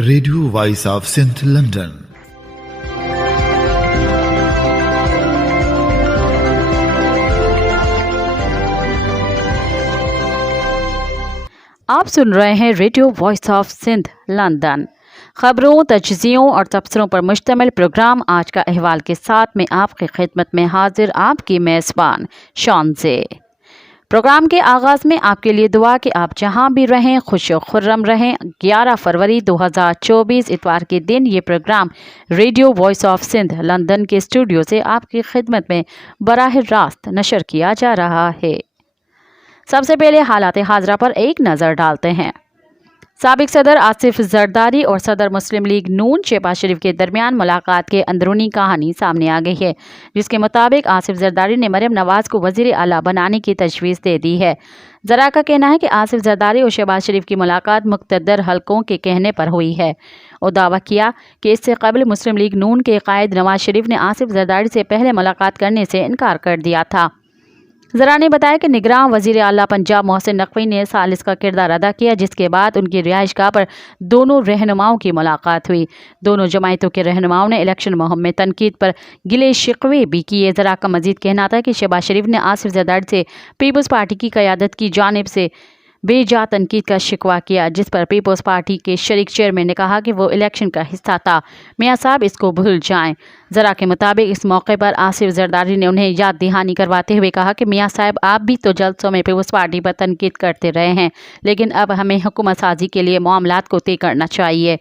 Radio voice of Sindh London. آپ سن رہے ہیں radio voice of Sindh London. خبروں، تجزیوں اور تبصروں پر مشتمل پروگرام آج کا احوال کے ساتھ میں آپ کی خدمت میں حاضر آپ کی میزبان شانزے۔ پروگرام کے آغاز میں آپ کے لیے دعا کہ آپ جہاں بھی رہیں خوش و خرم رہیں۔ 11 فروری 2024 اتوار کے دن یہ program radio voice of Sindh London کے اسٹوڈیو سے آپ کی خدمت میں براہ راست نشر کیا جا رہا ہے۔ سب سے پہلے حالات حاضرہ پر ایک نظر ڈالتے ہیں۔ سابق صدر آصف زرداری اور صدر مسلم لیگ نون شہباز شریف کے درمیان ملاقات کے اندرونی کہانی سامنے آ گئی ہے، جس کے مطابق آصف زرداری نے مریم نواز کو وزیر اعلیٰ بنانے کی تجویز دے دی ہے۔ ذرائع کا کہنا ہے کہ آصف زرداری اور شہباز شریف کی ملاقات مقتدر حلقوں کے کہنے پر ہوئی ہے، اور دعویٰ کیا کہ اس سے قبل مسلم لیگ نون کے قائد نواز شریف نے آصف زرداری سے پہلے ملاقات کرنے سے انکار کر دیا تھا۔ ذرا نے بتایا کہ نگراں وزیر اعلیٰ پنجاب محسن نقوی نے ثالث کا کردار ادا کیا، جس کے بعد ان کی رہائش گاہ پر دونوں رہنماؤں کی ملاقات ہوئی۔ دونوں جماعتوں کے رہنماؤں نے الیکشن مہم میں تنقید پر گلے شکوے بھی کیے۔ ذرا کا مزید کہنا تھا کہ شہباز شریف نے آصف زرداری سے پیپلز پارٹی کی قیادت کی جانب سے بے جا تنقید کا شکوہ کیا، جس پر پیپلز پارٹی کے شریک چیئرمین نے کہا کہ وہ الیکشن کا حصہ تھا، میاں صاحب اس کو بھول جائیں۔ ذرا کے مطابق اس موقع پر آصف زرداری نے انہیں یاد دہانی کرواتے ہوئے کہا کہ میاں صاحب آپ بھی تو جلسوں میں پیپلز پارٹی پر تنقید کرتے رہے ہیں، لیکن اب ہمیں حکومت سازی کے لیے معاملات کو طے کرنا چاہیے۔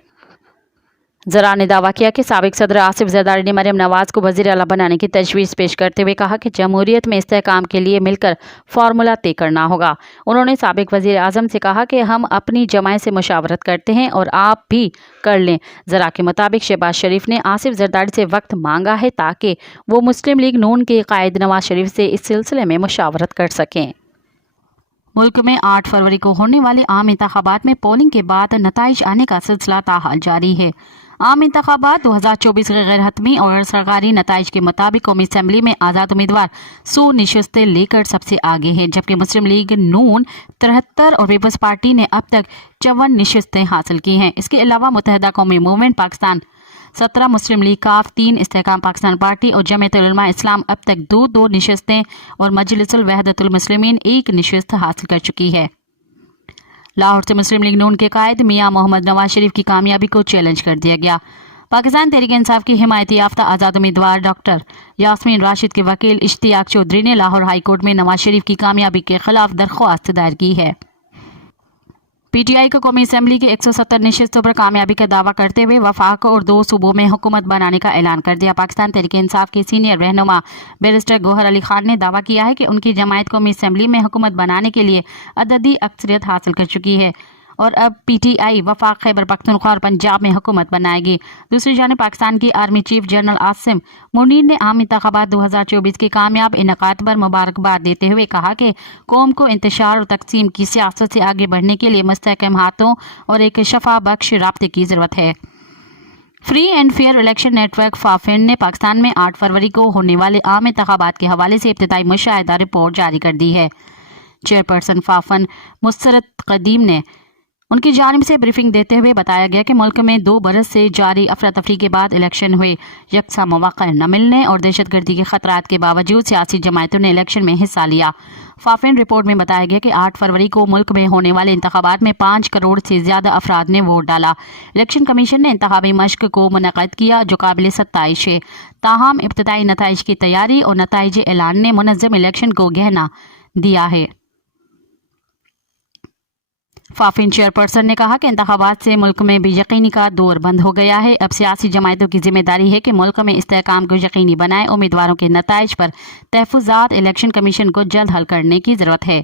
ذرا نے دعویٰ کیا کہ سابق صدر آصف زرداری نے مریم نواز کو وزیر اعلیٰ بنانے کی تجویز پیش کرتے ہوئے کہا کہ جمہوریت میں استحکام کے لیے مل کر فارمولہ طے کرنا ہوگا۔ انہوں نے سابق وزیر اعظم سے کہا کہ ہم اپنی جماعت سے مشاورت کرتے ہیں اور آپ بھی کر لیں۔ ذرا کے مطابق شہباز شریف نے آصف زرداری سے وقت مانگا ہے تاکہ وہ مسلم لیگ نون کے قائد نواز شریف سے اس سلسلے میں مشاورت کر سکیں۔ ملک میں 8 فروری کو ہونے والے عام انتخابات میں پولنگ کے بعد نتائج آنے کا سلسلہ تاحال جاری ہے۔ عام انتخابات 2024 کے غیر حتمی اور سرکاری نتائج کے مطابق قومی اسمبلی میں آزاد امیدوار 100 نشستیں لے کر سب سے آگے ہیں، جبکہ مسلم لیگ نون 73 اور پیپلز پارٹی نے اب تک 54 نشستیں حاصل کی ہیں۔ اس کے علاوہ متحدہ قومی موومنٹ پاکستان 17، مسلم لیگ کاف 3، استحکام پاکستان پارٹی اور جمعیت علماء اسلام اب تک 2 نشستیں اور مجلس الوحدت المسلمین 1 نشست حاصل کر چکی ہے۔ لاہور سے مسلم لیگ نون کے قائد میاں محمد نواز شریف کی کامیابی کو چیلنج کر دیا گیا۔ پاکستان تحریک انصاف کی حمایت یافتہ آزاد امیدوار ڈاکٹر یاسمین راشد کے وکیل اشتیاق چودھری نے لاہور ہائی کورٹ میں نواز شریف کی کامیابی کے خلاف درخواست دائر کی ہے۔ پی ٹی آئی کو قومی اسمبلی کی 170 نشستوں پر کامیابی کا دعویٰ کرتے ہوئے وفاق اور 2 صوبوں میں حکومت بنانے کا اعلان کر دیا۔ پاکستان تحریک انصاف کے سینئر رہنما بیرسٹر گوہر علی خان نے دعویٰ کیا ہے کہ ان کی جماعت قومی اسمبلی میں حکومت بنانے کے لیے عددی اکثریت حاصل کر چکی ہے اور اب پی ٹی آئی وفاق خیبر پختونخوا اور پنجاب میں حکومت بنائے گی۔ دوسری جانب پاکستان کی army chief general Asim Munir نے عام انتخابات 2024 کے کامیاب انعقاد پر مبارکباد دیتے ہوئے کہا کہ قوم کو انتشار اور تقسیم کی سیاست سے آگے بڑھنے کے لیے مستحکم ہاتھوں اور ایک شفا بخش رابطے کی ضرورت ہے۔ Free and fair election network FAFEN نے پاکستان میں 8 فروری کو ہونے والے عام انتخابات کے حوالے سے ابتدائی مشاہدہ رپورٹ جاری کر دی ہے۔ چیئرپرسن فافن مسرت قدیم نے ان کی جانب سے بریفنگ دیتے ہوئے بتایا گیا کہ ملک میں 2 برس سے جاری افراتفری کے بعد الیکشن ہوئے، یکساں مواقع نہ ملنے اور دہشت گردی کے خطرات کے باوجود سیاسی جماعتوں نے الیکشن میں حصہ لیا۔ فافین رپورٹ میں بتایا گیا کہ 8 فروری کو ملک میں ہونے والے انتخابات میں 5 کروڑ سے زیادہ افراد نے ووٹ ڈالا۔ الیکشن کمیشن نے انتخابی مشق کو منعقد کیا جو قابل ستائش ہے، تاہم ابتدائی نتائج کی تیاری اور نتائج اعلان نے منظم الیکشن کو گہنا دیا ہے۔ فافین چیئرپرسن نے کہا کہ انتخابات سے ملک میں بے یقینی کا دور بند ہو گیا ہے۔ اب سیاسی جماعتوں کی ذمہ داری ہے کہ ملک میں استحکام کو یقینی بنائیں۔ امیدواروں کے نتائج پر تحفظات الیکشن کمیشن کو جلد حل کرنے کی ضرورت ہے۔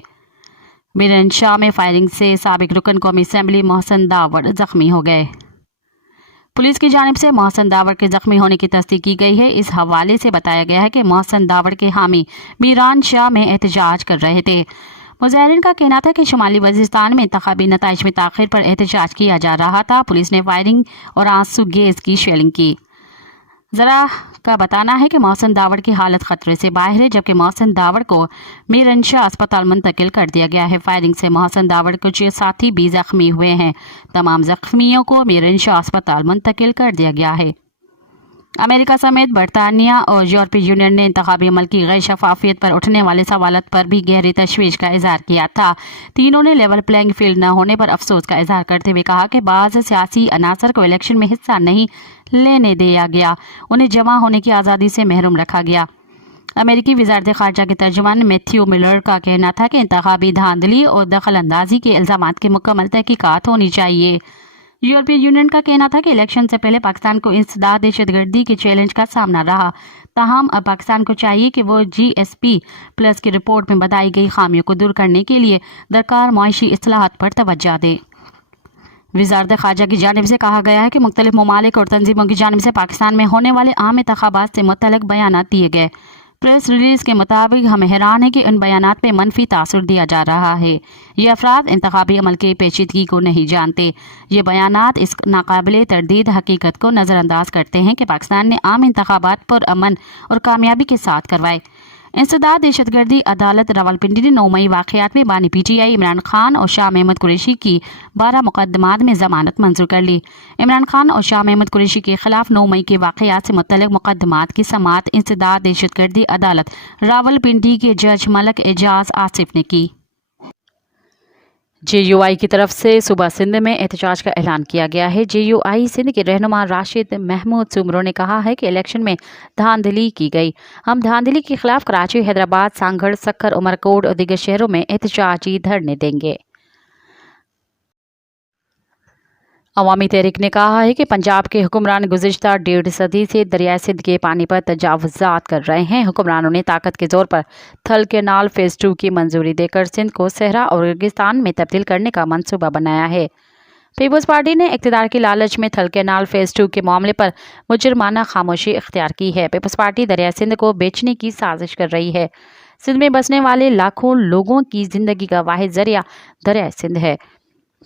میرن شاہ میں فائرنگ سے سابق رکن قومی اسمبلی محسن داوڑ زخمی ہو گئے۔ پولیس کی جانب سے محسن داوڑ کے زخمی ہونے کی تصدیق کی گئی ہے۔ اس حوالے سے بتایا گیا ہے کہ محسن داوڑ کے حامی میران شاہ میں احتجاج کر رہے تھے۔ مظاہرین کا کہنا تھا کہ شمالی وزیرستان میں انتخابی نتائج میں تاخیر پر احتجاج کیا جا رہا تھا۔ پولیس نے فائرنگ اور آنسو گیس کی شیلنگ کی۔ ज़रा का बताना है कि मोहसिन दावड़ की हालत खतरे से बाहर है, जबकि मोहसिन दावड़ को मीरनशाह अस्पताल मुंतकिल कर दिया गया है। फायरिंग से मोहसिन दावड़ के 6 साथी भी जख्मी हुए हैं। तमाम जख्मियों को मीरनशाह अस्पताल मुंतकिल कर दिया गया है। अमेरिका समेत बरतानिया और यूरोपीय यूनियन ने इंतखाबी अमल की गैर शफाफियत पर उठने वाले सवालत पर भी गहरी तशवीश का इजहार किया था। तीनों ने लेवल प्लेइंग फील्ड न होने पर अफसोस का इजहार करते हुए कहा कि बाज़ सियासी अनासर को इलेक्शन में हिस्सा नहीं लेने दिया गया, उन्हें जमा होने की आज़ादी से महरूम रखा गया। अमेरिकी वज़ारत ख़ारजा के तर्जुमान मैथ्यू मिलर का कहना था कि इंतखाबी धांधली और दखल अंदाजी के इल्ज़ामात की मुकम्मल तहकीकात होनी चाहिए। यूरोपीय यूनियन का कहना था कि इलेक्शन से पहले पाकिस्तान को इंसदाद दहशतगर्दी के चैलेंज का सामना रहा। ताहम अब पाकिस्तान को चाहिए कि वो GSP+ की रिपोर्ट में बताई गई खामियों को दूर करने के लिए दरकार मुआशी इस्लाहात पर तवज्जो दे। वज़ारत ख़ारजा की जानिब से कहा गया है कि मुख्तलिफ ममालिक और तंजीमों की जानिब से पाकिस्तान में होने वाले आम इंतखाबात से मुतल्लिक़ बयानात दिए गए। प्रेस रिलीज के मुताबिक हमें हैरान है कि इन बयानात पे मनफी तासुर दिया जा रहा है। ये अफराद इंतखाबी अमल के पेचीदगी को नहीं जानते। ये बयानात इस नाकाबिले तरदीद हकीकत को नज़रअंदाज करते हैं कि पाकिस्तान ने आम इंतखाबात पर अमन और कामयाबी के साथ करवाए। इंसदाद दहशतगर्दी अदालत रावलपिंडी ने 9 मई वाक़यात में बानी PTI इमरान खान और शाह महमूद कुरैशी की 12 मुकदमात में ज़मानत मंजूर कर ली। इमरान खान और शाह महमूद कुरैशी के खिलाफ 9 मई के वाक़यात से मुतल्लिक़ मुकदमात की समाअत इंसदाद दहशतगर्दी अदालत रावलपिंडी के जज मलक एजाज आसिफ ने की। JUI की तरफ से सूबा सिंध में एहतजाज का ऐलान किया गया है। JUI सिंध के रहनुमा राशिद महमूद सुमरो ने कहा है कि इलेक्शन में धांधली की गई। हम धांधली के खिलाफ कराची, हैदराबाद, सांगड़, सक्खर, उमरकोट और दीगर शहरों में एहतजाजी धरने देंगे। अवामी तहरीक ने कहा है कि पंजाब के हुक्मरान गुज़िश्ता 1.5 सदी से दरियाए सिंध के पानी पर तजावुज़ात कर रहे हैं। हुक्मरानों ने ताकत के ज़ोर पर थल कैनाल फ़ेज़ 2 की मंजूरी देकर सिंध को सहरा और रेगिस्तान में तब्दील करने का मंसूबा बनाया है। पीपल्स पार्टी ने इक़्तिदार की लालच में थल कैनाल फ़ेज़ 2 के मामले पर मुजरमाना खामोशी इख्तियार की है। पीपल्स पार्टी दरियाए सिंध को बेचने की साजिश कर रही है। सिंध में बसने वाले लाखों लोगों की ज़िंदगी का वाहिद ज़रिया दरियाए सिंध है।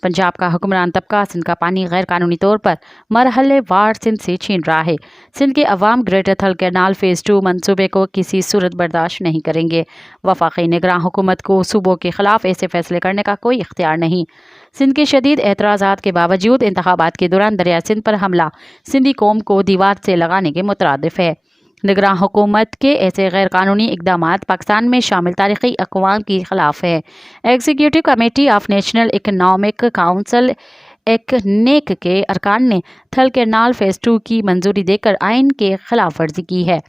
पंजाब का हुक्मरान तबका सिंध का पानी गैर कानूनी तौर पर मरहले वार सिंध से छीन रहा है। सिंध के अवाम ग्रेटर थल कैनाल फ़ेज़ 2 मंसूबे को किसी सूरत बर्दाश्त नहीं करेंगे। वफाकी निगरान हुकूमत को सूबों के खिलाफ ऐसे फैसले करने का कोई इख्तियार नहीं। सिंध के शदीद एतराज़ात के बावजूद इंतखाबात के दौरान दरिया सिंध पर हमला सिंधी कौम को दीवार से लगाने के मुतरादिफ है। निगरान हुकूमत के ऐसे गैर कानूनी इक़दामात पाकिस्तान में शामिल तारीख़ी अक़वाम के ख़िलाफ़ है। Executive committee of national economic council ECNEC के अरकान ने थल कैनाल फ़ेज़ 2 की मंजूरी देकर आइन के खिलाफ वर्जी की है।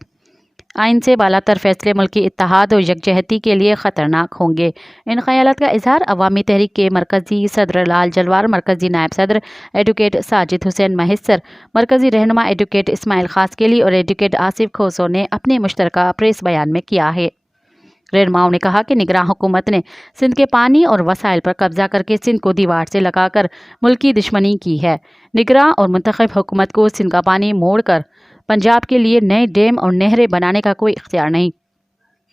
आइन से बालातर फैसले मुल्की इत्तेहाद और यकजहती के लिए ख़तरनाक होंगे। इन ख़यालात का इजहार अवामी तहरीक के मरकज़ी सदर लाल जलवार, मरकज़ी नायब सदर एडवोकेट साजिद हुसैन महिस्सर, मरकज़ी रहनुमा एडवोकेट इस्माइल खासकेली और एडवोकेट आसिफ खोसो ने अपने मुश्तरका प्रेस बयान में किया है। रहनुमाओं ने कहा कि निगरान हुकूमत ने सिंध के पानी और वसाइल पर कब्जा करके सिंध को दीवार से लगाकर मुल्की दुश्मनी की है। निगरान और मुंतखब हुकूमत को सिंध का पानी मोड़कर पंजाब के लिए नए डैम और नहरें बनाने का कोई इख्तियार नहीं।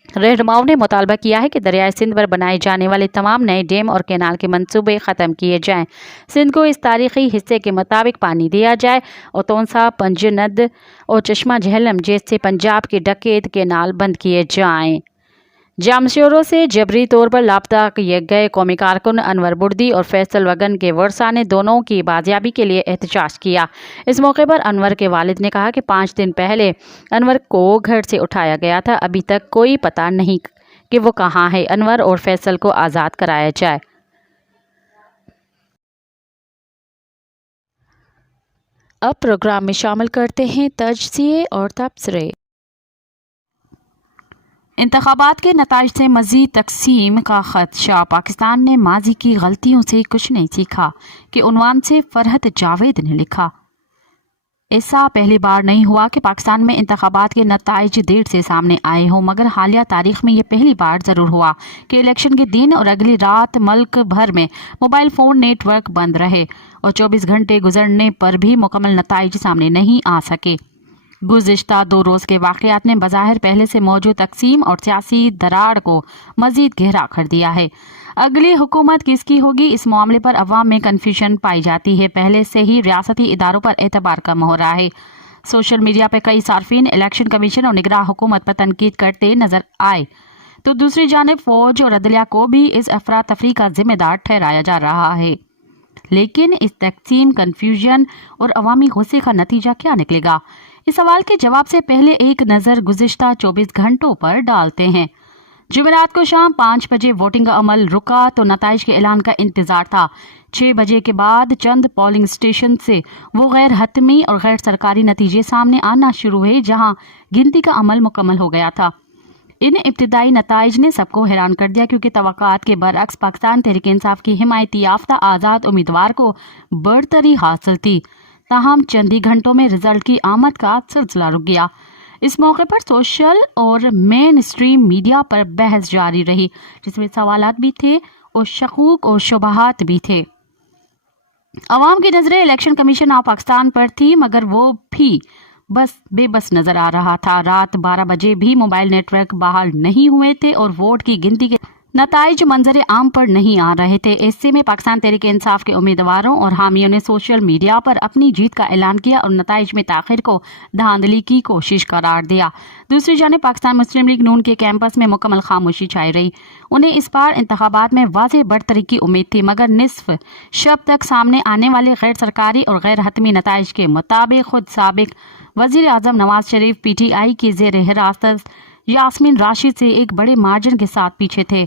रहनुमाओं ने मुतालबा किया है कि दरियाए सिंध पर बनाए जाने वाले तमाम नए डैम और कैनाल के मंसूबे ख़त्म किए जाएं। सिंध को इस तारीख़ी हिस्से के मुताबिक पानी दिया जाए और तोनसा, पंजनद और चश्मा झेलम जैसे पंजाब के डकैत कैनाल बंद किए जाएँ। जामशोरों से जबरी तौर पर लापता किए गए कौमी कारकुन अनवर बुर्दी और फैसल वगन के वर्सा ने दोनों की बाजियाबी के लिए एहतजाज किया। इस मौके पर अनवर के वालिद ने कहा कि 5 दिन पहले अनवर को घर से उठाया गया था, अभी तक कोई पता नहीं कि वो कहाँ है। अनवर और फैसल को आज़ाद कराया जाए। अब प्रोग्राम में शामिल करते हैं तजज़िये और तबसरे। इंतखाबात के नताइज से मज़ीद तकसीम का ख़दशा, पाकिस्तान ने माजी की गलतियों से कुछ नहीं सीखा के उन्वान से फरहत जावेद ने लिखा। ऐसा पहली बार नहीं हुआ कि पाकिस्तान में इंतखाबात के नताइज देर से सामने आए हों, मगर हालिया तारीख में ये पहली बार ज़रूर हुआ कि इलेक्शन के दिन और अगली रात मुल्क भर में मोबाइल फ़ोन नेटवर्क बंद रहे और 24 घंटे गुजरने पर भी मुकम्मल नताइज सामने नहीं आ सके। गुज़िश्ता 2 रोज़ के वाक़यात ने बज़ाहिर पहले से मौजूद तकसीम और सियासी दरार को मज़ीद गहरा कर दिया है। अगली हुकूमत किसकी होगी, इस मामले पर अवाम में कन्फ्यूजन पाई जाती है। पहले से ही रियासती इदारों पर एतबार कम हो रहा है। सोशल मीडिया पर कई सार्फिन इलेक्शन कमीशन और निगरान हुकूमत पर तनकीद करते नजर आए, तो दूसरी जानिब फौज और अदलिया को भी इस अफरा तफरी का जिम्मेदार ठहराया जा रहा है। लेकिन इस तकसीम, कन्फ्यूजन और अवामी गुस्से का नतीजा क्या निकलेगा? इस सवाल के जवाब से पहले एक नज़र गुज़िश्ता 24 घंटों पर डालते हैं। जुमेरात को शाम 5 बजे वोटिंग का अमल रुका तो नताइज के ऐलान का इंतजार था। 6 बजे के बाद चंद पोलिंग स्टेशन से वो गैर हतमी और गैर सरकारी नतीजे सामने आना शुरू हुए, जहां गिनती का अमल मुकम्मल हो गया था। इन इब्तिदाई नताइज ने सबको हैरान कर दिया, क्योंकि तवक्कात के बरअक्स पाकिस्तान तहरीक इंसाफ की हिमायती याफ्ता आज़ाद उम्मीदवार को बढ़तरी हासिल थी। ताहम चंद ही घंटों में रिजल्ट की आमद का सिलसिला रुक गया। इस मौके पर सोशल और मेन स्ट्रीम मीडिया पर बहस जारी रही, जिसमें सवालात भी थे और शकूक और शुबहात भी थे। अवाम की नजरें इलेक्शन कमीशन ऑफ पाकिस्तान पर थी, मगर वो भी बेबस नजर आ रहा था। रात 12 बजे भी मोबाइल नेटवर्क बहाल नहीं हुए थे और वोट की गिनती के नताइज मंजर आम पर नहीं आ रहे थे। ऐसे में पाकिस्तान तहरीक इंसाफ के उम्मीदवारों और हामियों ने सोशल मीडिया पर अपनी जीत का ऐलान किया और नताइज में ताखिर को धांधली की कोशिश करार दिया। दूसरी जानिब पाकिस्तान मुस्लिम लीग नून के कैंपस में मुकम्मल खामोशी छाई रही। उन्हें इस बार इंतखाबात में वाज़ेह बढ़तरी की उम्मीद थी, मगर निस्फ शब तक सामने आने वाले गैर सरकारी और गैर हतमी नताइज के मुताबिक खुद साबिक वजीर आजम नवाज शरीफ PTI की जेर हिरासत यास्मीन राशिद से एक बड़े मार्जिन के साथ पीछे थे।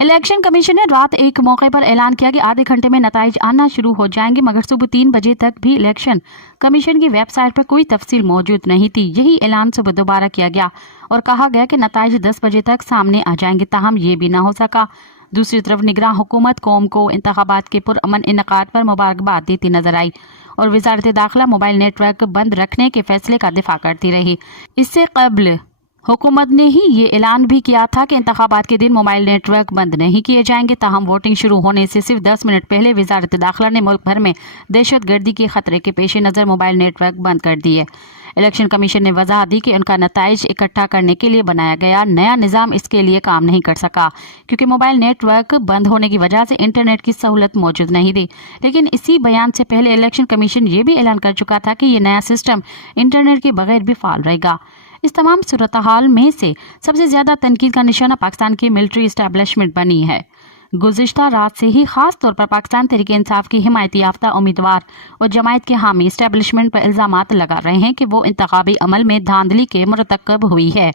इलेक्शन कमीशन ने रात एक मौके पर ऐलान किया कि आधे घंटे में नताइज आना शुरू हो जाएंगे, मगर सुबह 3 बजे तक भी इलेक्शन कमीशन की वेबसाइट पर कोई तफसील मौजूद नहीं थी। यही ऐलान सुबह दोबारा किया गया और कहा गया कि नताइज 10 बजे तक सामने आ जाएंगे। ताहम ये भी ना हो सका। दूसरी तरफ निगरान हुकूमत कौम को इंतखाबात के पुरअमन इनकाद पर मुबारकबाद देती नजर आई और वजारत दाखिला मोबाइल नेटवर्क बंद रखने के फैसले का दिफा करती रही। इससे कबल हुकूमत ने ही ये ऐलान भी किया था कि इंतखाबात के दिन मोबाइल नेटवर्क बंद नहीं किए जाएंगे। ताहम वोटिंग शुरू होने से सिर्फ 10 मिनट पहले वजारत दाखिला ने मुल्क भर में दहशत गर्दी के खतरे के पेश नज़र मोबाइल नेटवर्क बंद कर दिए। इलेक्शन कमीशन ने वजाहत दी कि उनका नताइज इकट्ठा करने के लिए बनाया गया नया निज़ाम इसके लिए काम नहीं कर सका, क्योंकि मोबाइल नेटवर्क बंद होने की वजह से इंटरनेट की सहूलत मौजूद नहीं थी। लेकिन इसी बयान से पहले इलेक्शन कमीशन ये भी ऐलान कर चुका था कि ये नया सिस्टम इंटरनेट के बगैर भी फाल रहेगा। इस तमाम सूरत हाल में से सबसे ज्यादा तनकीद का निशाना पाकिस्तान की मिलिट्री इस्टेब्लिशमेंट बनी है। गुज़िश्ता रात से ही खास तौर पर पाकिस्तान तहरीक इंसाफ की हिमायती याफ्ता उम्मीदवार और जमायत के हामी इस्टेब्लिशमेंट पर इल्जामात लगा रहे हैं कि वो इंतखाबी अमल में धांधली के मुरतकब हुई है।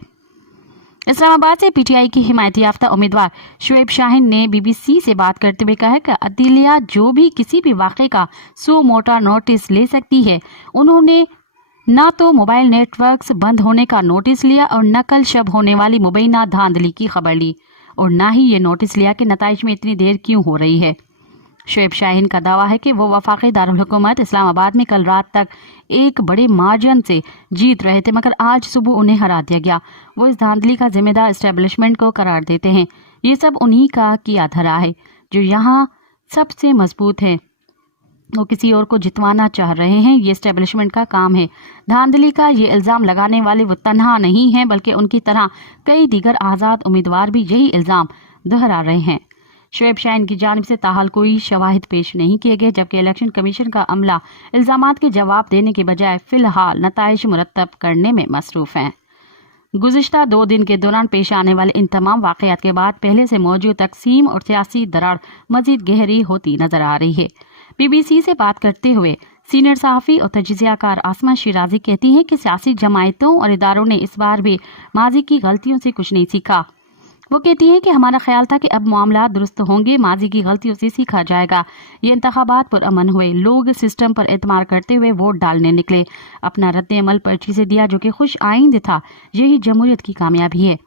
इस्लामाबाद से PTI की हिमायती याफ्ता उम्मीदवार शुएब शाहीन ने BBC से बात करते हुए कहा कि अदलिया जो भी किसी भी वाक़े का सो मोटा नोटिस ले सकती है, उन्होंने ना तो मोबाइल नेटवर्क्स बंद होने का नोटिस लिया और न कल शब होने वाली मुबैना धांधली की खबर ली, और ना ही ये नोटिस लिया कि नताइज में इतनी देर क्यों हो रही है। शुएब शाहीन का दावा है कि वो वफाकी दारुल हुकूमत इस्लामाबाद में कल रात तक एक बड़े मार्जिन से जीत रहे थे, मगर आज सुबह उन्हें हरा दिया गया। वो इस धांधली का जिम्मेदार इस्टेब्लिशमेंट को करार देते हैं। ये सब उन्हीं का किया धरा है जो यहाँ सबसे मजबूत है। वो किसी और को जितवाना चाह रहे हैं, ये एस्टेब्लिशमेंट का काम है। धांधली का ये इल्ज़ाम लगाने वाले वो तन्हा नहीं हैं, बल्कि उनकी तरह कई दीगर आज़ाद उम्मीदवार भी यही इल्ज़ाम दोहरा रहे हैं। शुएब शाहीन की जानिब से ताहाल कोई शवाहिद पेश नहीं किए गए, जबकि इलेक्शन कमीशन का अमला इल्ज़ामात के जवाब देने के बजाय फ़िलहाल नताइज मुरतब करने में मसरूफ़ हैं। गुज़िश्ता 2 दिन के दौरान पेश आने वाले इन तमाम वाक़यात के बाद पहले से मौजूद तकसीम और सियासी दरार मज़ीद गहरी होती नज़र आ रही है। BBC से बात करते हुए सीनियर सहाफ़ी और तजज़ियाकार आसमा शिराजी कहती हैं कि सियासी जमायतों और इदारों ने इस बार भी माजी की गलतियों से कुछ नहीं सीखा। वो कहती हैं कि हमारा ख्याल था कि अब मामला दुरुस्त होंगे, माजी की गलतियों से सीखा जाएगा। ये इंतखाबात पर अमन हुए, लोग सिस्टम पर एतमाद करते हुए वोट डालने निकले, अपना रद्द अमल पर्ची से दिया जो कि खुश आइंद था। यही जमहूरियत की कामयाबी है।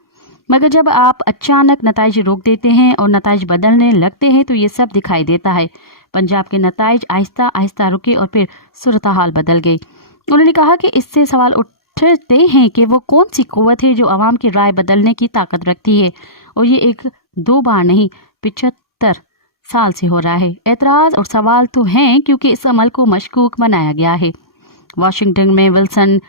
मगर जब आप अचानक नताइज रोक देते हैं और नताइज बदलने लगते हैं तो ये सब दिखाई देता है। पंजाब के नताइज आहिस्ता आहिस्ता रुके और फिर सूरत हाल बदल गई। उन्होंने कहा कि इससे सवाल उठते हैं कि वो कौन सी कुव्वत है जो आवाम की राय बदलने की ताकत रखती है, और ये 1-2 बार नहीं 75 साल से हो रहा है। एतराज़ और सवाल तो हैं क्योंकि इस अमल को मशकूक बनाया गया है। वाशिंगटन में विल्सन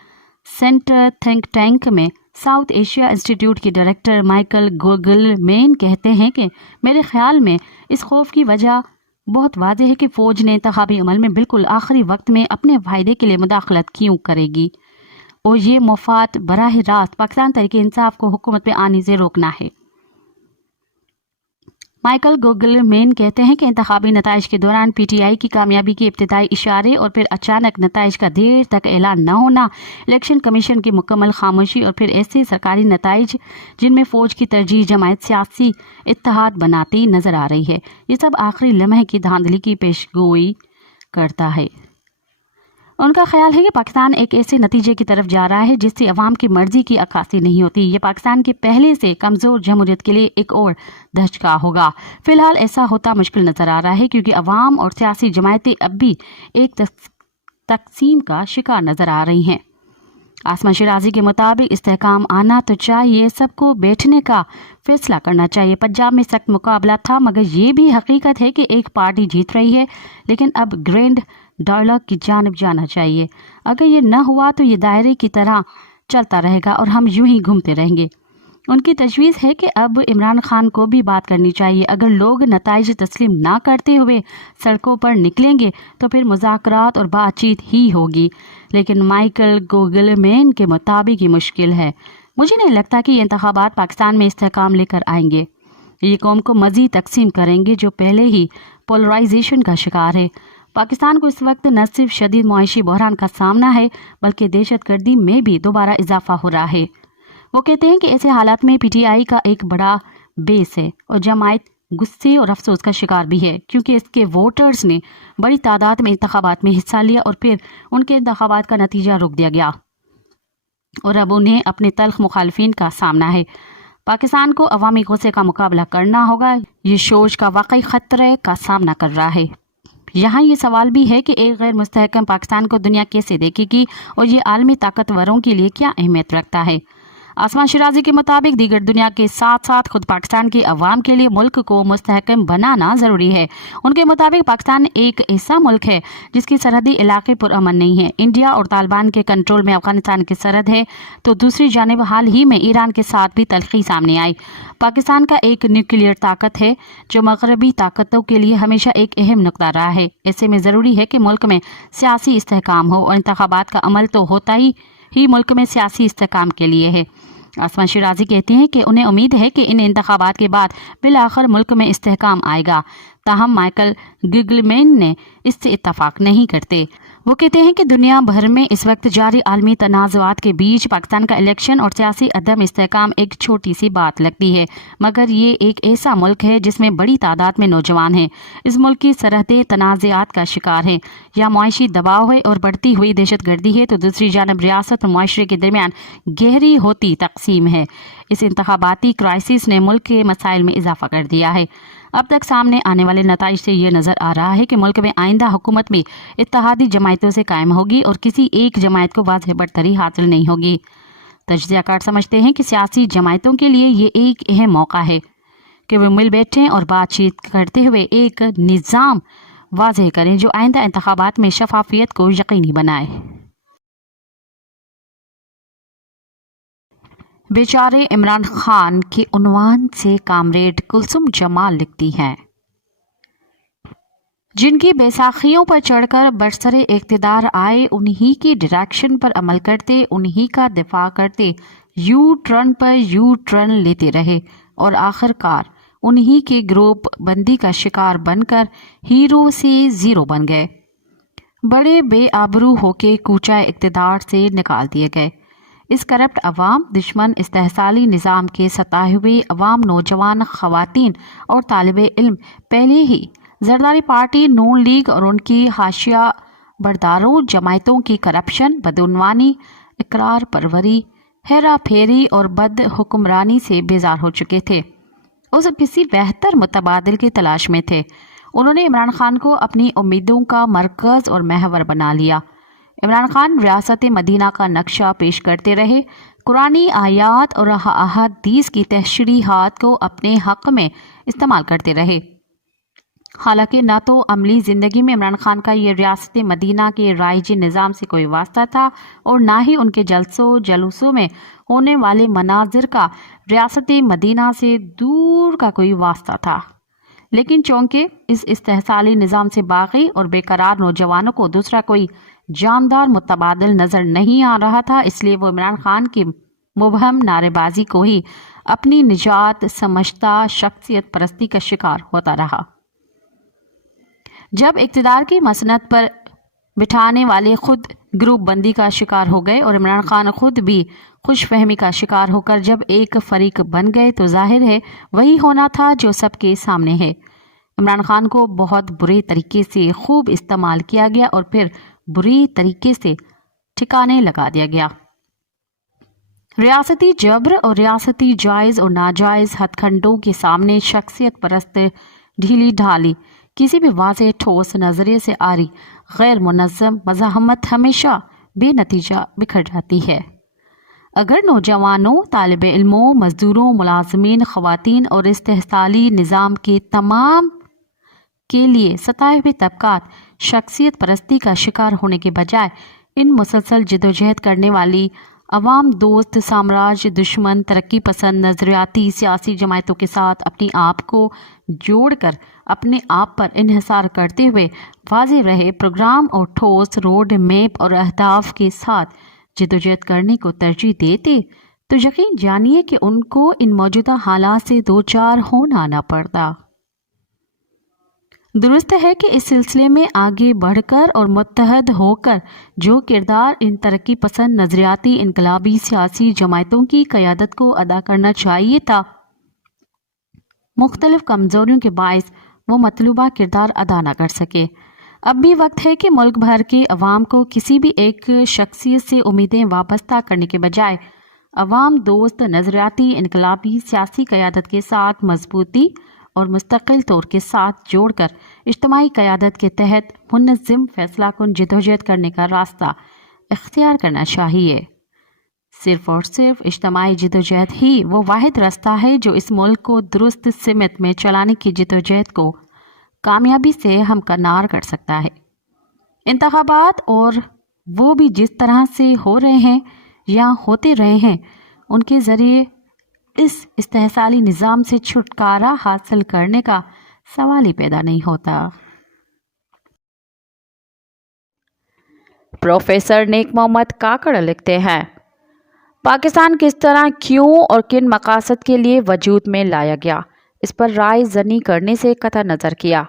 सेंटर थिंक टैंक में साउथ एशिया इंस्टीट्यूट के डायरेक्टर माइकल गोगलमैन कहते हैं कि मेरे ख्याल में इस खौफ की वजह बहुत वाज़ेह है कि फ़ौज ने इंतखाबी अमल में बिल्कुल आखिरी वक्त में अपने फ़ायदे के लिए मुदाखलत क्यों करेगी। और ये मफाद बराह रास्त पाकिस्तान तहरीक इंसाफ को हुकूमत में आने से रोकना है। माइकल गोगलमैन कहते हैं कि इंतखाबी नताइज के दौरान पीटीआई की कामयाबी के इब्तदाई इशारे और फिर अचानक नताइज का देर तक ऐलान न होना, इलेक्शन कमीशन की मुकम्मल खामोशी और फिर ऐसे सरकारी नताइज जिनमें फ़ौज की तरजीह जमायत सियासी इत्तेहाद बनाती नज़र आ रही है, ये सब आखिरी लम्हे की धांधली की पेशगोई करता है। उनका ख्याल है कि पाकिस्तान एक ऐसे नतीजे की तरफ जा रहा है जिससे अवाम की मर्जी की अक्कासी नहीं होती। ये पाकिस्तान के पहले से कमज़ोर जमहूरियत के लिए एक और धचका होगा। फ़िलहाल ऐसा होता मुश्किल नज़र आ रहा है क्योंकि अवाम और सियासी जमायतें अब भी एक तकसीम का शिकार नज़र आ रही हैं। आसमा शिराजी के मुताबिक इस्तेहकाम आना तो चाहिए, सबको बैठने का फैसला करना चाहिए। पंजाब में सख्त मुकाबला था, मगर ये भी हकीकत है कि एक पार्टी जीत रही है, लेकिन अब ग्रैंड डायलॉग की जानिब जाना चाहिए। अगर ये न हुआ तो ये दायरे की तरह चलता रहेगा और हम यूं ही घूमते रहेंगे। उनकी तजवीज़ है कि अब इमरान खान को भी बात करनी चाहिए। अगर लोग नताइज तस्लीम ना करते हुए सड़कों पर निकलेंगे तो फिर मुज़ाकरात और बातचीत ही होगी, लेकिन माइकल गोगलमैन के मुताबिक ये मुश्किल है। मुझे नहीं लगता कि ये इंतखाबात पाकिस्तान में इस्तेहकाम लेकर आएंगे। ये कौम को मज़ीद तकसीम करेंगे जो पहले ही पोलराइजेशन का शिकार है। पाकिस्तान को इस वक्त न सिर्फ शदीद मुआशी बहरान का सामना है बल्कि दहशतगर्दी में भी दोबारा इजाफा हो रहा है। वो कहते हैं कि ऐसे हालात में पीटीआई का एक बड़ा बेस है और जमायत गुस्से और अफसोस का शिकार भी है क्योंकि इसके वोटर्स ने बड़ी तादाद में इंतखाबात में हिस्सा लिया और फिर उनके इंतखाबात का नतीजा रोक दिया गया और अब उन्हें अपने तल्ख मुखालफिन का सामना है। पाकिस्तान को अवामी गुस्से का मुकाबला करना होगा। ये सोच का वाकई खतरे का सामना कर रहा है। यहाँ ये सवाल भी है कि एक गैर मुस्तहकम पाकिस्तान को दुनिया कैसे देखेगी और ये आलमी ताकतवरों के लिए क्या अहमियत रखता है। आसमा शिराजी के मुताबिक दीगर दुनिया के साथ साथ खुद पाकिस्तान के अवाम के लिए मुल्क को मुस्तहकम बनाना ज़रूरी है। उनके मुताबिक पाकिस्तान एक ऐसा मुल्क है जिसकी सरहदी इलाके पुरअमन नहीं है। इंडिया और तालिबान के कंट्रोल में अफगानिस्तान की सरहद है तो दूसरी जानिब हाल ही में ईरान के साथ भी तल्खी सामने आई। पाकिस्तान का एक न्यूक्लियर ताकत है जो मगरबी ताकतों के लिए हमेशा एक अहम नुक्ता रहा है। ऐसे में ज़रूरी है कि मुल्क में सियासी इस्तेहकाम हो और इंतखाबात का अमल तो होता ही मुल्क में सियासी इस्तेहकाम के लिए है। आसमा शिराजी कहती हैं कि उन्हें उम्मीद है कि इन इंतखाबात के बाद बिलाखिर मुल्क में इस्तेहकाम आएगा। ताहम माइकल गोगलमैन ने इससे इत्तफाक नहीं करते। वो कहते हैं कि दुनिया भर में इस वक्त जारी आलमी तनाज़ुआत के बीच पाकिस्तान का इलेक्शन और सियासी अदम इस्तेहकाम एक छोटी सी बात लगती है, मगर ये एक ऐसा मुल्क है जिसमें बड़ी तादाद में नौजवान हैं। इस मुल्क की सरहदें तनाज़ुआत का शिकार हैं। यहाँ मुआशी दबाव है और बढ़ती हुई दहशतगर्दी है तो दूसरी जानब रियासत और मुआशरे के दरमियान गहरी होती तकसीम है। इस इंतखाबाती क्राइसिस ने मुल्क के मसाइल में इजाफा कर दिया है। अब तक सामने आने वाले नताइज से ये नज़र आ रहा है कि मुल्क में आइंदा हुकूमत भी इत्तेहादी जमायतों से कायम होगी और किसी एक जमायत को वाज़ेह बढ़तरी हासिल नहीं होगी। तजज़ियाकार समझते हैं कि सियासी जमायतों के लिए ये एक अहम मौका है कि वे मिल बैठें और बातचीत करते हुए एक निज़ाम वाज़ेह करें जो आइंदा इंतखाबात में शफाफियत को यकीनी बनाए। बेचारे इमरान खान के उन्वान से कामरेड कुलसुम जमाल लिखती हैं, जिनकी बैसाखियों पर चढ़कर बरसरे इक़्तिदार आए उन्हीं की डायरेक्शन पर अमल करते, उन्हीं का दिफा करते, यू टर्न पर यू टर्न लेते रहे और आखिरकार उन्हीं के ग्रुप बंदी का शिकार बनकर हीरो से ज़ीरो बन गए। बड़े बेआबरू होके कूचा इक़्तिदार से निकाल दिए गए। इस करप्ट अवाम दुश्मन इस्तेहसाली निज़ाम के सताए हुए अवाम, नौजवान, ख़वातीन और तालिबे इल्म पहले ही ज़रदारी पार्टी, नून लीग और उनकी हाशिया बरदारों जमायतों की करप्शन, बदउनवानी, इकरार परवरी, हेरा फेरी और बद हुक्मरानी से बेजार हो चुके थे। उस किसी बेहतर मुतबादिल की तलाश में थे। उन्होंने इमरान खान को अपनी उम्मीदों का मरकज़ और महवर बना लिया। इमरान खान रियासत मदीना का नक्शा पेश करते रहे, कुरानी आयात और अहादीस की तशरीहात को अपने हक़ में इस्तेमाल करते रहे। हालांकि न तो अमली ज़िंदगी में इमरान खान का ये रियासत मदीना के राइजी निज़ाम से कोई वास्ता था और ना ही उनके जलूसों में होने वाले मनाजिर का रियासत मदीना से दूर का कोई वास्ता था। लेकिन चूंकि इस इस्तेहसाली निज़ाम से बागी और बेकरार नौजवानों को दूसरा कोई جاندار متبادل نظر نہیں آ رہا تھا، اس لیے وہ عمران خان کی مبہم نعرے بازی کو ہی اپنی نجات سمجھتا شخصیت پرستی کا شکار ہوتا رہا۔ جب اقتدار کی مسند پر بٹھانے والے خود گروپ بندی کا شکار ہو گئے اور عمران خان خود بھی خوش فہمی کا شکار ہو کر جب ایک فریق بن گئے تو ظاہر ہے وہی ہونا تھا جو سب کے سامنے ہے۔ عمران خان کو بہت برے طریقے سے خوب استعمال کیا گیا اور پھر بری طریقے سے ٹھکانے لگا دیا گیا۔ ریاستی جبر اور ریاستی جائز اور ناجائز ہتھ کنڈوں کے سامنے شخصیت پرست ڈھیلی ڈھالی کسی بھی واضح ٹھوس نظریے سے آری غیر منظم مزاحمت ہمیشہ بے نتیجہ بکھر جاتی ہے۔ اگر نوجوانوں، طالب علموں، مزدوروں، ملازمین، خواتین اور استحصالی نظام کے تمام کے لیے ستائے ہوئے طبقات شخصیت پرستی کا شکار ہونے کے بجائے ان مسلسل جدوجہد کرنے والی عوام دوست، سامراج دشمن، ترقی پسند نظریاتی سیاسی جماعتوں کے ساتھ اپنی آپ کو جوڑ کر اپنے آپ پر انحصار کرتے ہوئے واضح رہے پروگرام اور ٹھوس روڈ میپ اور اہداف کے ساتھ جدوجہد کرنے کو ترجیح دیتے تو یقین جانیے کہ ان کو ان موجودہ حالات سے دوچار ہونا نہ پڑتا۔ درست ہے کہ اس سلسلے میں آگے بڑھ کر اور متحد ہو کر جو کردار ان ترقی پسند نظریاتی انقلابی سیاسی جماعتوں کی قیادت کو ادا کرنا چاہیے تھا، مختلف کمزوریوں کے باعث وہ مطلوبہ کردار ادا نہ کر سکے۔ اب بھی وقت ہے کہ ملک بھر کے عوام کو کسی بھی ایک شخصیت سے امیدیں وابستہ کرنے کے بجائے عوام دوست نظریاتی انقلابی سیاسی قیادت کے ساتھ مضبوطی اور مستقل طور کے ساتھ جوڑ کر اجتماعی قیادت کے تحت منظم فیصلہ کن جدوجہد کرنے کا راستہ اختیار کرنا چاہیے۔ صرف اور صرف اجتماعی جدوجہد ہی وہ واحد راستہ ہے جو اس ملک کو درست سمت میں چلانے کی جدوجہد کو کامیابی سے ہمکنار کر سکتا ہے۔ انتخابات اور وہ بھی جس طرح سے ہو رہے ہیں یا ہوتے رہے ہیں ان کے ذریعے اس استحصالی نظام سے چھٹکارا حاصل کرنے کا سوال ہی پیدا نہیں ہوتا۔ پروفیسر نیک محمد کاکڑ لکھتے ہیں، پاکستان کس طرح، کیوں اور کن مقاصد کے لیے وجود میں لایا گیا، اس پر رائے زنی کرنے سے قطع نظر کیا۔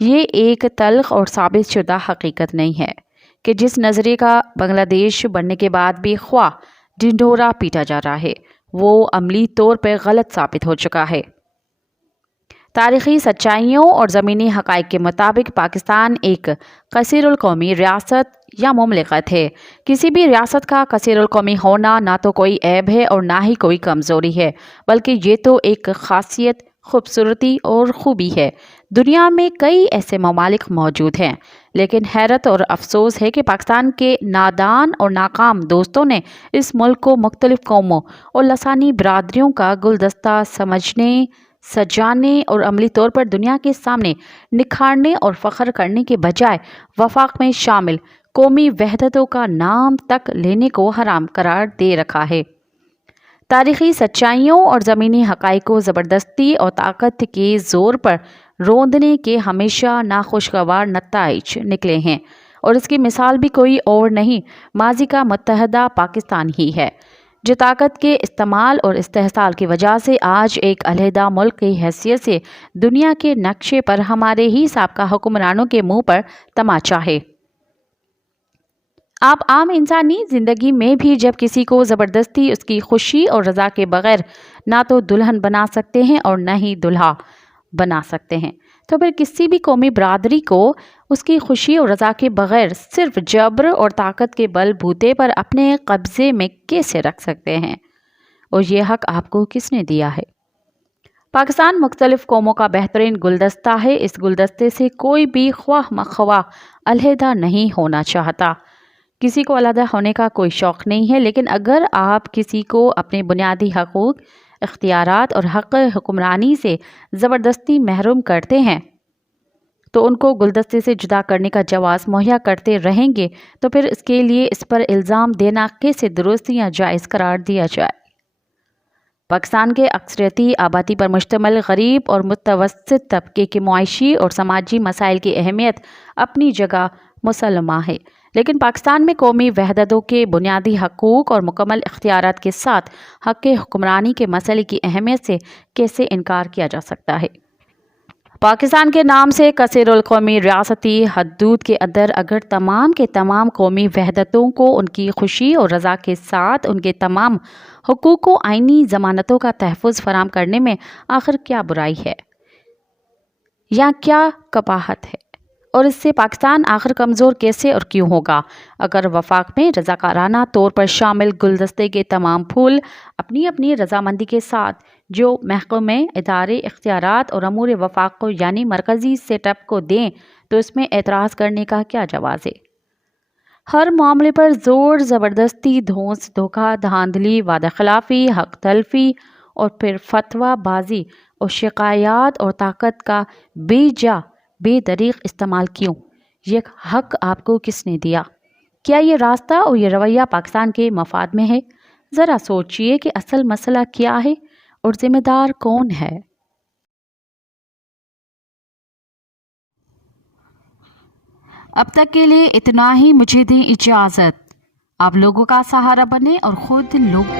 یہ ایک تلخ اور ثابت شدہ حقیقت نہیں ہے کہ جس نظریے کا بنگلہ دیش بننے کے بعد بھی خواہ ڈنڈورا پیٹا جا رہا ہے وہ عملی طور پہ غلط ثابت ہو چکا ہے۔ تاریخی سچائیوں اور زمینی حقائق کے مطابق پاکستان ایک کثیر القومی ریاست یا مملکت ہے۔ کسی بھی ریاست کا کثیر القومی ہونا نہ تو کوئی عیب ہے اور نہ ہی کوئی کمزوری ہے، بلکہ یہ تو ایک خاصیت، خوبصورتی اور خوبی ہے۔ دنیا میں کئی ایسے ممالک موجود ہیں، لیکن حیرت اور افسوس ہے کہ پاکستان کے نادان اور ناکام دوستوں نے اس ملک کو مختلف قوموں اور لسانی برادریوں کا گلدستہ سمجھنے، سجانے اور عملی طور پر دنیا کے سامنے نکھارنے اور فخر کرنے کے بجائے وفاق میں شامل قومی وحدتوں کا نام تک لینے کو حرام قرار دے رکھا ہے۔ تاریخی سچائیوں اور زمینی حقائق کو زبردستی اور طاقت کے زور پر روندنے کے ہمیشہ ناخوشگوار نتائج نکلے ہیں، اور اس کی مثال بھی کوئی اور نہیں، ماضی کا متحدہ پاکستان ہی ہے، جو طاقت کے استعمال اور استحصال کی وجہ سے آج ایک علیحدہ ملک کی حیثیت سے دنیا کے نقشے پر ہمارے ہی سابقہ حکمرانوں کے منہ پر تماچا ہے۔ آپ عام انسانی زندگی میں بھی جب کسی کو زبردستی اس کی خوشی اور رضا کے بغیر نہ تو دلہن بنا سکتے ہیں اور نہ ہی دلہا بنا سکتے ہیں، تو پھر کسی بھی قومی برادری کو اس کی خوشی اور رضا کے بغیر صرف جبر اور طاقت کے بل بوتے پر اپنے قبضے میں کیسے رکھ سکتے ہیں؟ اور یہ حق آپ کو کس نے دیا ہے؟ پاکستان مختلف قوموں کا بہترین گلدستہ ہے۔ اس گلدستے سے کوئی بھی خواہ مخواہ علیحدہ نہیں ہونا چاہتا، کسی کو علیحدہ ہونے کا کوئی شوق نہیں ہے، لیکن اگر آپ کسی کو اپنے بنیادی حقوق، اختیارات اور حق حکمرانی سے زبردستی محروم کرتے ہیں تو ان کو گلدستے سے جدا کرنے کا جواز مہیا کرتے رہیں گے، تو پھر اس کے لیے اس پر الزام دینا کیسے درست یا جائز قرار دیا جائے؟ پاکستان کے اکثریتی آبادی پر مشتمل غریب اور متوسط طبقے کے معاشی اور سماجی مسائل کی اہمیت اپنی جگہ مسلمہ ہے، لیکن پاکستان میں قومی وحدتوں کے بنیادی حقوق اور مکمل اختیارات کے ساتھ حق حکمرانی کے مسئلے کی اہمیت سے کیسے انکار کیا جا سکتا ہے؟ پاکستان کے نام سے کثیر القومی ریاستی حدود کے اندر اگر تمام کے تمام قومی وحدتوں کو ان کی خوشی اور رضا کے ساتھ ان کے تمام حقوق و آئینی ضمانتوں کا تحفظ فراہم کرنے میں آخر کیا برائی ہے یا کیا قباحت ہے، اور اس سے پاکستان آخر کمزور کیسے اور کیوں ہوگا؟ اگر وفاق میں رضاکارانہ طور پر شامل گلدستے کے تمام پھول اپنی اپنی رضامندی کے ساتھ جو محکمے، ادارے، اختیارات اور امور وفاق کو یعنی مرکزی سیٹ اپ کو دیں تو اس میں اعتراض کرنے کا کیا جواز ہے؟ ہر معاملے پر زور زبردستی، دھونس، دھوکہ، دھاندلی، وعدہ خلافی، حق تلفی اور پھر فتویٰ بازی اور شکایات اور طاقت کا بے جا بے دریغ استعمال کیوں؟ یہ حق آپ کو کس نے دیا؟ کیا یہ راستہ اور یہ رویہ پاکستان کے مفاد میں ہے؟ ذرا سوچئے کہ اصل مسئلہ کیا ہے اور ذمہ دار کون ہے؟ اب تک کے لیے اتنا ہی، مجھے دیں اجازت۔ آپ لوگوں کا سہارا بنیں اور خود لوگ